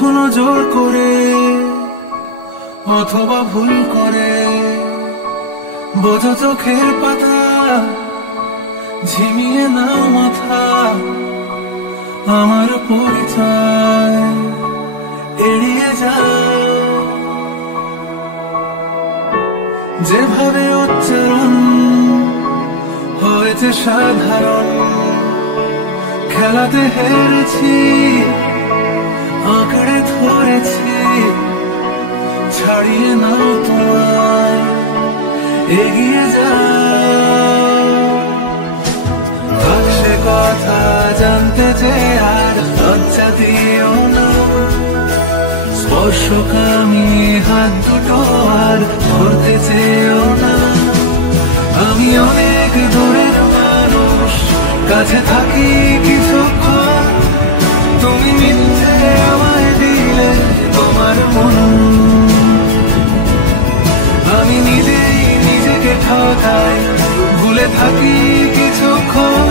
কখনো জোর করে অথবা ভুল করে বোঝো চোখের পাতা ঝিমিয়ে না মাথা আমার পরিচয় এড়িয়ে যায় যেভাবে উচ্চারণ হয়েছে সাধারণ খেলাতে হেরেছি আঁকড়ে ধরেছি ছাড়িয়ে নাও তোমায় এগিয়ে যাও সে কথা জানতে যে আর লজ্জা দিও না স্পর্শকামী হাত দুটো আর ধরতে চেয়েও না আমি অনেক দূরের মানুষ কাছে থাকি কিছুক্ষণ তুমি মিথ্যে আমায় দিলে তোমার মন আমি নিজেই নিজেকে ঠকাই ভুলে থাকি কিছুক্ষণ